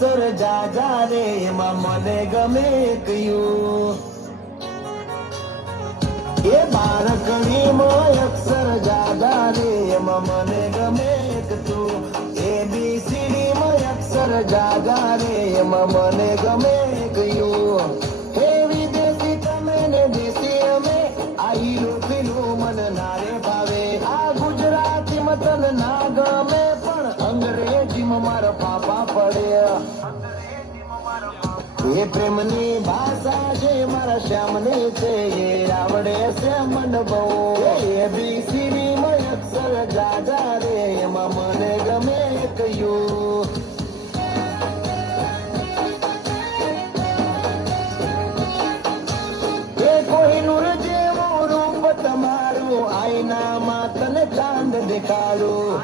અક્ષર જાજા રે એમાં મને ગમે કયું એ બાળકડીમાં અક્ષર જાજા રે એમાં મને ગમે તું ABCD માં અક્ષર જાજા રે એમાં મને ગમે કયું હે વિદેશી તમે ને દેશી અમે આઈલું પીલું મન નારે ભાવે આ ગુજરાતી મતન ના ગમે પણ અંગ્રેજીમાં મારા પાપા પડે એ પ્રેમની ભાષા છે મારા શ્યામની છે એ આવડે છે મન બહુ ABCD માં અક્ષર જાજા રે એમાં મને ગમે કયું એ કોહિનૂર જેવું રૂપ તમારું આઈનામાં તને ચાંદ દેખાડું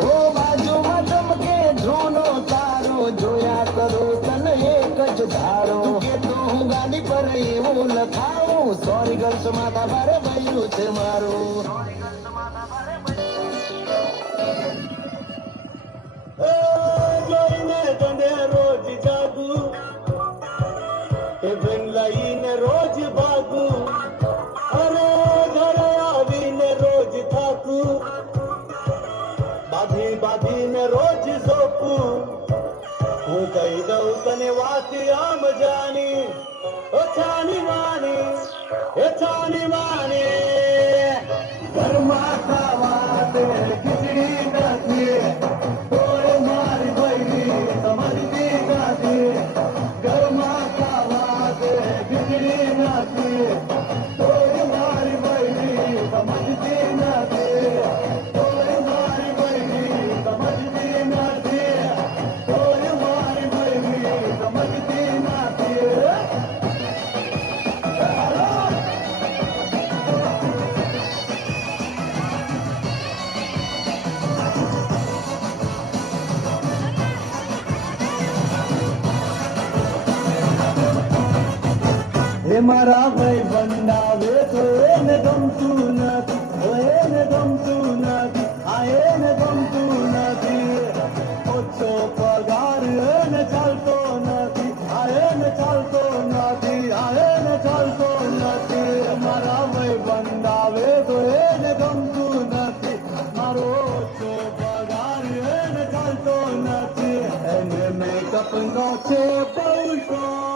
ઓ બાજુમાં ચમકે ધ્રુવનો તારો જોયા કરું તને એક જ ધારો કે તો હું ગાડી પર એવું લખાવું સોરી ગર્લ્સ માથા ભારે ભર્યું છે મારું જોઈને તને રોજ જાગું એ બેન લઈને રોજ ભાગું અરે ઘરે આવીને રોજ થાકું બાધી બાધીને રોજ સોપું હું કહી દઉં તને વાત આમ જાની છાની માની ઘરમાં ખાવા તે ખીચડી નથી તોય મારી બૈરી સમજતી નથી ઘરમાં ખાવા તે ખીચડી નથી તોય મારી બૈરી સમજતી નથી તોય મારી બૈરી સમજતી નથી તોય મારી બૈરી સમજતી નથી હે મારા ભાઈ બંડાવે તો એને ગમતું નથી એને ગમતું નથી આ એને ગમતું નથી ઓછો પગાર એને ચાલતો નથી આ એને ચાલતો નથી આ એને ચાલતો નથી મારા ભાઈ બંડાવે તો એને ગમતું નથી મારો ઓછો પગાર એને ચાલતો નથી એને મેકઅપ નો છે બહુ શોખ